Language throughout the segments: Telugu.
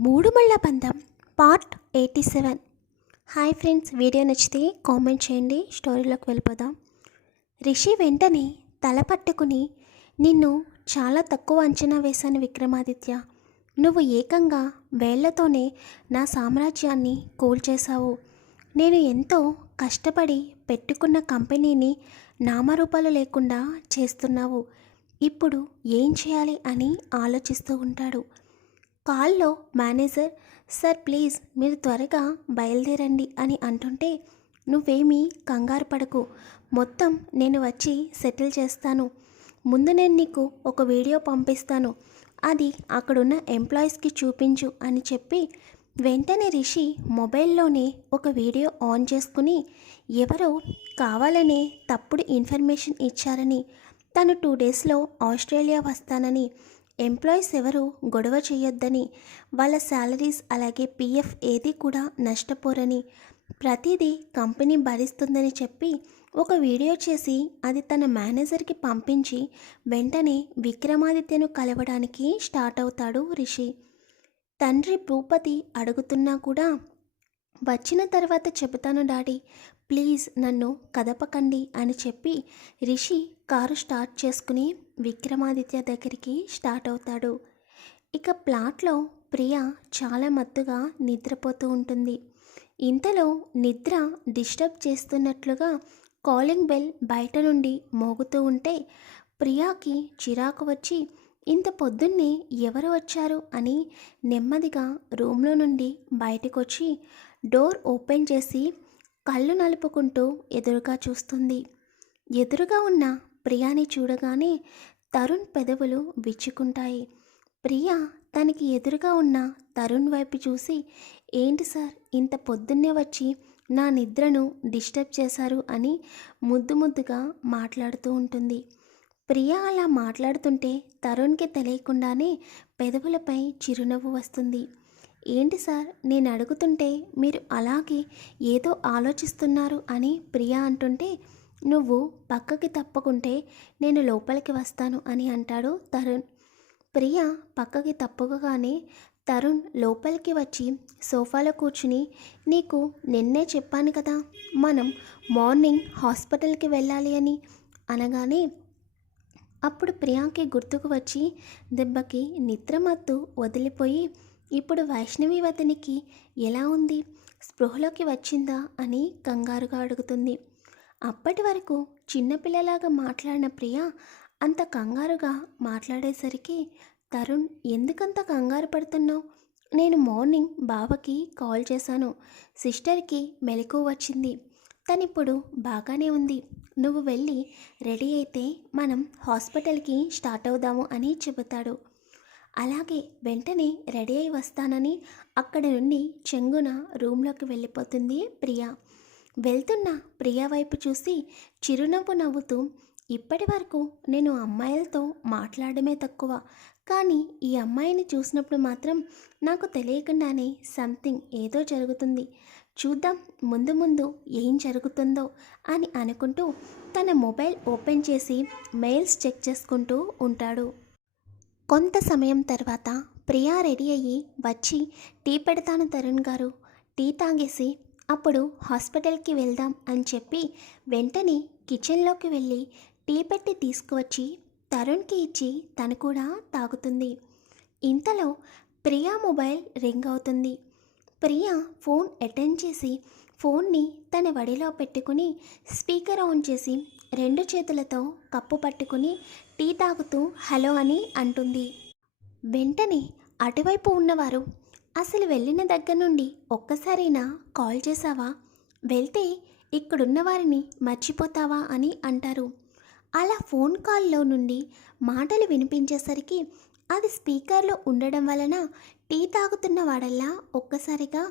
మూడు మళ్ళ బంధం part eighty seven. Hi friends video నచ్చితే కామెంట్ చేయండి స్టోరీలోకి వెళ్ళిపోదాం. రిషి వెంటనే తల పట్టుకుని నిన్ను చాలా తక్కువ అంచనా వేశాను విక్రమాదిత్య. నువ్వు ఏకంగా వేళ్ళతోనే నా సామ్రాజ్యాన్ని కూల్చేశావు. నేను ఎంతో కష్టపడి పెట్టుకున్న కంపెనీని నామరూపాలు లేకుండా చేస్తున్నావు. ఇప్పుడు ఏం చేయాలి? అని ఆలోచిస్తూ ఉంటాడు. కాల్లో మేనేజర్ సార్ ప్లీజ్ మీరు త్వరగా బయలుదేరండి అని అంటుంటే నువ్వేమీ కంగారు పడకు. మొత్తం నేను వచ్చి సెటిల్ చేస్తాను. ముందు నేను నీకు ఒక వీడియో పంపిస్తాను. అది అక్కడున్న ఎంప్లాయీస్కి చూపించు అని చెప్పి వెంటనే రిషి మొబైల్లోనే ఒక వీడియో ఆన్ చేసుకుని ఎవరో కావాలనే తప్పుడు ఇన్ఫర్మేషన్ ఇచ్చారని. తను టూ డేస్లో ఆస్ట్రేలియా వస్తానని. ఎంప్లాయీస్ ఎవరు గొడవ చేయొద్దని వాళ్ళ శాలరీస్ అలాగే పీఎఫ్ ఏది కూడా నష్టపోరని ప్రతిదీ కంపెనీ భరిస్తుందని చెప్పి ఒక వీడియో చేసి అది తన మేనేజర్కి పంపించి వెంటనే విక్రమాదిత్యను కలవడానికి స్టార్ట్ అవుతాడు రిషి. తండ్రి భూపతి అడుగుతున్నా కూడా వచ్చిన తర్వాత చెబుతాను డాడీ ప్లీజ్ నన్ను కదపకండి అని చెప్పి రిషి కారు స్టార్ట్ చేసుకుని విక్రమాదిత్య దగ్గరికి స్టార్ట్ అవుతాడు. ఇక ప్లాట్లో ప్రియ చాలా మత్తుగా నిద్రపోతూ ఉంటుంది. ఇంతలో నిద్ర డిస్టర్బ్ చేస్తున్నట్లుగా కాలింగ్ బెల్ బయట నుండి మోగుతూ ఉంటే ప్రియాకి చిరాకు వచ్చి ఇంత పొద్దున్నే ఎవరు వచ్చారు? అని నెమ్మదిగా రూమ్లో నుండి బయటకొచ్చి డోర్ ఓపెన్ చేసి కళ్ళు నలుపుకుంటూ ఎదురుగా చూస్తుంది. ఎదురుగా ఉన్న ప్రియాని చూడగానే తరుణ్ పెదవులు విచ్చుకుంటాయి. ప్రియా తనకి ఎదురుగా ఉన్న తరుణ్ వైపు చూసి ఏంటి సార్ ఇంత పొద్దున్నే వచ్చి నా నిద్రను డిస్టర్బ్ చేశారు అని ముద్దు ముద్దుగా మాట్లాడుతూ ఉంటుంది. ప్రియ అలా మాట్లాడుతుంటే తరుణ్కి తెలియకుండానే పెదవులపై చిరునవ్వు వస్తుంది. ఏంటి సార్ నేను అడుగుతుంటే మీరు అలాగే ఏదో ఆలోచిస్తున్నారు అని ప్రియా అంటుంటే నువ్వు పక్కకి తప్పకుంటే నేను లోపలికి వస్తాను అని అంటాడు తరుణ్. ప్రియ పక్కకి తప్పకగానే తరుణ్ లోపలికి వచ్చి సోఫాలో కూర్చుని నీకు నిన్నే చెప్పాను కదా మనం మార్నింగ్ హాస్పిటల్కి వెళ్ళాలి అని అనగానే అప్పుడు ప్రియాంకి గుర్తుకు వచ్చి దెబ్బకి నిద్రమత్తు వదిలిపోయి ఇప్పుడు వైష్ణవి వతనికి ఎలా ఉంది? స్పృహలోకి వచ్చిందా? అని కంగారుగా అడుగుతుంది. అప్పటి వరకు చిన్నపిల్లలాగా మాట్లాడిన ప్రియ అంత కంగారుగా మాట్లాడేసరికి తరుణ్ ఎందుకంత కంగారు పడుతున్నావు? నేను మార్నింగ్ బావకి కాల్ చేశాను. సిస్టర్కి మెలకు వచ్చింది. తనిప్పుడు బాగానే ఉంది. నువ్వు వెళ్ళి రెడీ అయితే మనం హాస్పిటల్కి స్టార్ట్ అవుదాము అని చెబుతాడు. అలాగే వెంటనే రెడీ అయి వస్తానని అక్కడ నుండి చెంగున రూమ్లోకి వెళ్ళిపోతుంది ప్రియా. వెళ్తున్న. ప్రియా వైపు చూసి చిరునవ్వు నవ్వుతూ ఇప్పటి వరకు నేను అమ్మాయిలతో మాట్లాడమే తక్కువ. కానీ ఈ అమ్మాయిని చూసినప్పుడు మాత్రం నాకు తెలియకుండానే సంథింగ్ ఏదో జరుగుతుంది. చూద్దాం ముందు ముందు ఏం జరుగుతుందో అని అనుకుంటూ తన మొబైల్ ఓపెన్ చేసి మెయిల్స్ చెక్ చేసుకుంటూ ఉంటాడు. కొంత సమయం తర్వాత ప్రియా రెడీ అయ్యి వచ్చి టీ పెడతాను తరుణ్ గారు. టీ తాగేసి అప్పుడు హాస్పిటల్కి వెళ్దాం అని చెప్పి వెంటనే కిచెన్లోకి వెళ్ళి టీ పెట్టి తీసుకువచ్చి తరుణ్కి ఇచ్చి తను కూడా తాగుతుంది. ఇంతలో ప్రియా మొబైల్ రింగ్ అవుతుంది. ప్రియా ఫోన్ అటెండ్ చేసి ఫోన్ని తన వడిలో పెట్టుకుని స్పీకర్ ఆన్ చేసి రెండు చేతులతో కప్పు పట్టుకుని టీ తాగుతూ హలో అని అంటుంది. వెంటనే అటువైపు ఉన్నవారు అసలు వెళ్ళిన దగ్గర నుండి ఒక్కసారైనా కాల్ చేసావా వెళ్తే ఇక్కడున్న వారిని మర్చిపోతావా అని అంటారు. అలా ఫోన్ కాల్లో నుండి మాటలు వినిపించేసరికి అది స్పీకర్లో ఉండడం వలన టీ తాగుతున్న వాడల్లా ఒక్కసారిగా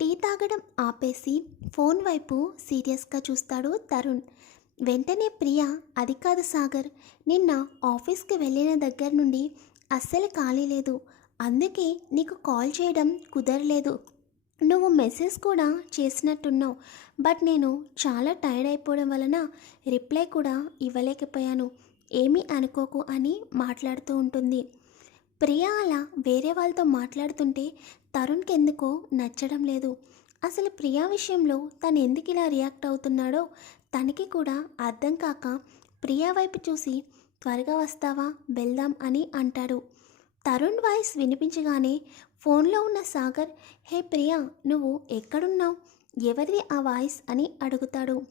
టీ తాగడం ఆపేసి ఫోన్ వైపు సీరియస్గా చూస్తాడు తరుణ్. వెంటనే ప్రియా అది కాదు సాగర్ నిన్న ఆఫీస్కి వెళ్ళిన దగ్గర నుండి అస్సలు ఖాళీ లేదు. అందుకే నీకు కాల్ చేయడం కుదరలేదు. నువ్వు మెసేజ్ కూడా చేసినట్టున్నావు. బట్ నేను చాలా టైర్డ్ అయిపోవడం వలన రిప్లై కూడా ఇవ్వలేకపోయాను. ఏమీ అనుకోకు అని మాట్లాడుతూ ఉంటుంది. ప్రియా అలా వేరే వాళ్ళతో మాట్లాడుతుంటే తరుణ్కి ఎందుకో నచ్చడం లేదు. అసలు ప్రియా విషయంలో తను ఎందుకు ఇలా రియాక్ట్ అవుతున్నాడో తనకి కూడా అర్థం కాక ప్రియా వైపు చూసి త్వరగా వస్తావా? వెళ్దాం అని అంటాడు. తరుణ్ వాయిస్ వినిపించగానే ఫోన్లో ఉన్న సాగర్ హే ప్రియా నువ్వు ఎక్కడున్నావు? ఎవరిది ఆ వాయిస్? అని అడుగుతాడు.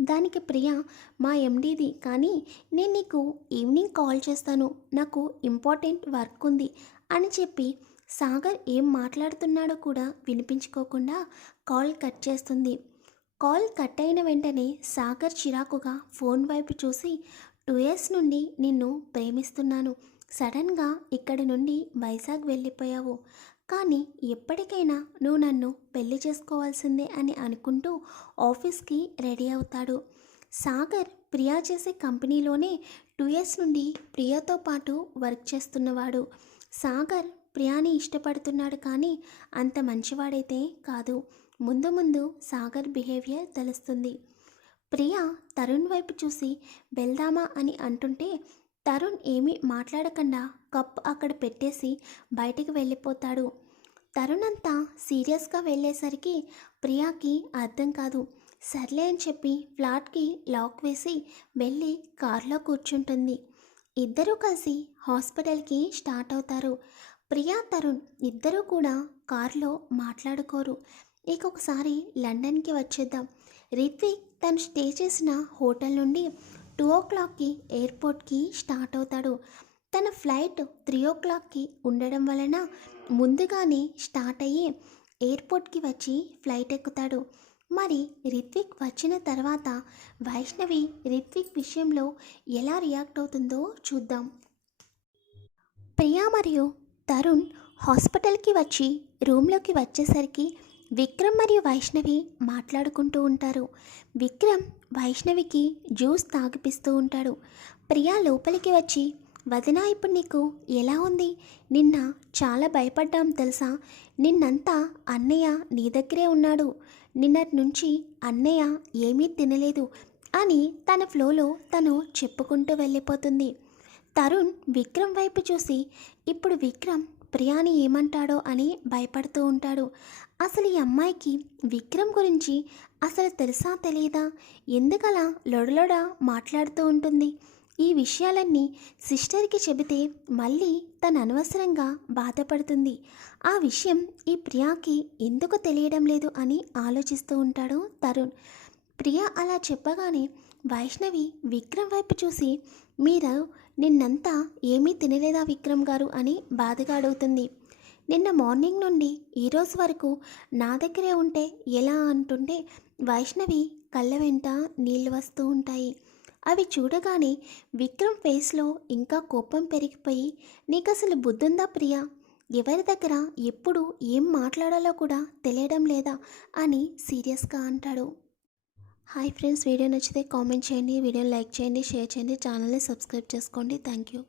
దానికి ప్రియా మా ఎండీది కానీ నేను నీకు ఈవినింగ్ కాల్ చేస్తాను. నాకు ఇంపార్టెంట్ వర్క్ ఉంది అని చెప్పి సాగర్ ఏం మాట్లాడుతున్నాడో కూడా వినిపించుకోకుండా కాల్ కట్ చేస్తుంది. కాల్ కట్ అయిన వెంటనే సాగర్ చిరాకుగా ఫోన్ వైపు చూసి టూ ఇయర్స్ నుండి నిన్ను ప్రేమిస్తున్నాను. సడన్గా ఇక్కడి నుండి వైజాగ్ వెళ్ళిపోయావు. కానీ ఎప్పటికైనా నువ్వు నన్ను పెళ్ళి చేసుకోవాల్సిందే అని అనుకుంటూ ఆఫీస్కి రెడీ అవుతాడు. సాగర్ ప్రియా చేసే కంపెనీలోనే టూ ఇయర్స్ నుండి ప్రియాతో పాటు వర్క్ చేస్తున్నవాడు. సాగర్ ప్రియాని ఇష్టపడుతున్నాడు కానీ అంత మంచివాడైతే కాదు. ముందు ముందు సాగర్ బిహేవియర్ తెలుస్తుంది. ప్రియా తరుణ్ వైపు చూసి వెళ్దామా అని అంటుంటే తరుణ్ ఏమీ మాట్లాడకుండా కప్ అక్కడ పెట్టేసి బయటికి వెళ్ళిపోతాడు. తరుణ్ అంతా సీరియస్గా వెళ్ళేసరికి ప్రియాకి అర్థం కాదు. సర్లే అని చెప్పి ఫ్లాట్కి లాక్ వేసి వెళ్ళి కారులో కూర్చుంటుంది. ఇద్దరూ కలిసి హాస్పిటల్కి స్టార్ట్ అవుతారు. ప్రియా తరుణ్ ఇద్దరూ కూడా కారులో మాట్లాడుకోరు. ఇక ఒకసారి లండన్కి వచ్చేద్దాం. రిత్విక్ తను స్టే చేసిన హోటల్ నుండి టూ ఓ క్లాక్కి ఎయిర్పోర్ట్కి స్టార్ట్ అవుతాడు. తన ఫ్లైట్ త్రీ ఓ క్లాక్కి ఉండడం వలన ముందుగానే స్టార్ట్ అయ్యి ఎయిర్పోర్ట్కి వచ్చి ఫ్లైట్ ఎక్కుతాడు. మరి రిత్విక్ వచ్చిన తర్వాత వైష్ణవి రిత్విక్ విషయంలో ఎలా రియాక్ట్ అవుతుందో చూద్దాం. ప్రియా మరియు తరుణ్ హాస్పిటల్కి వచ్చి రూమ్లోకి వచ్చేసరికి విక్రమ్ మరియు వైష్ణవి మాట్లాడుకుంటూ ఉంటారు. విక్రమ్ వైష్ణవికి జ్యూస్ తాగిపిస్తూ ఉంటాడు. ప్రియా లోపలికి వచ్చి వదినా ఇప్పుడు నీకు ఎలా ఉంది? నిన్న చాలా భయపడ్డాం తెలుసా? నిన్నంతా అన్నయ్య నీ దగ్గరే ఉన్నాడు. నిన్నటి నుంచి అన్నయ్య ఏమీ తినలేదు అని తన ఫ్లోలో తను చెప్పుకుంటూ వెళ్ళిపోతుంది. తరుణ్ విక్రమ్ వైపు చూసి ఇప్పుడు విక్రమ్ ప్రియాని ఏమంటాడో అని భయపడుతూ ఉంటాడు. అసలు ఈ అమ్మాయికి విక్రమ్ గురించి అసలు తెలుసా తెలియదా ఎందుకలా లొడలొడ మాట్లాడుతూ ఉంటుంది? ఈ విషయాలన్నీ సిస్టర్కి చెబితే మళ్ళీ తను అనవసరంగా బాధపడుతుంది. ఆ విషయం ఈ ప్రియాకి ఎందుకు తెలియడం లేదు అని ఆలోచిస్తూ ఉంటాడు తరుణ్. ప్రియ అలా చెప్పగానే వైష్ణవి విక్రమ్ వైపు చూసి మీరు నిన్నంతా ఏమీ తినలేదా విక్రమ్ గారు అని బాధగా అడుగుతుంది. నిన్న మార్నింగ్ నుండి ఈరోజు వరకు నా దగ్గరే ఉంటే ఎలా అంటుంటే వైష్ణవి కళ్ళ వెంట నీళ్ళు వస్తూ ఉంటాయి. అవి చూడగానే విక్రమ్ ఫేస్లో ఇంకా కోపం పెరిగిపోయి నీకు అసలు బుద్ధుందా ప్రియా? ఎవరి దగ్గర ఎప్పుడు ఏం మాట్లాడాలో కూడా తెలియడం లేదా అని సీరియస్గా అంటాడు. హాయ్ ఫ్రెండ్స్ వీడియో నచ్చితే కామెంట్ చేయండి వీడియోని లైక్ చేయండి షేర్ చేయండి ఛానల్ని సబ్స్క్రైబ్ చేసుకోండి. Thank you.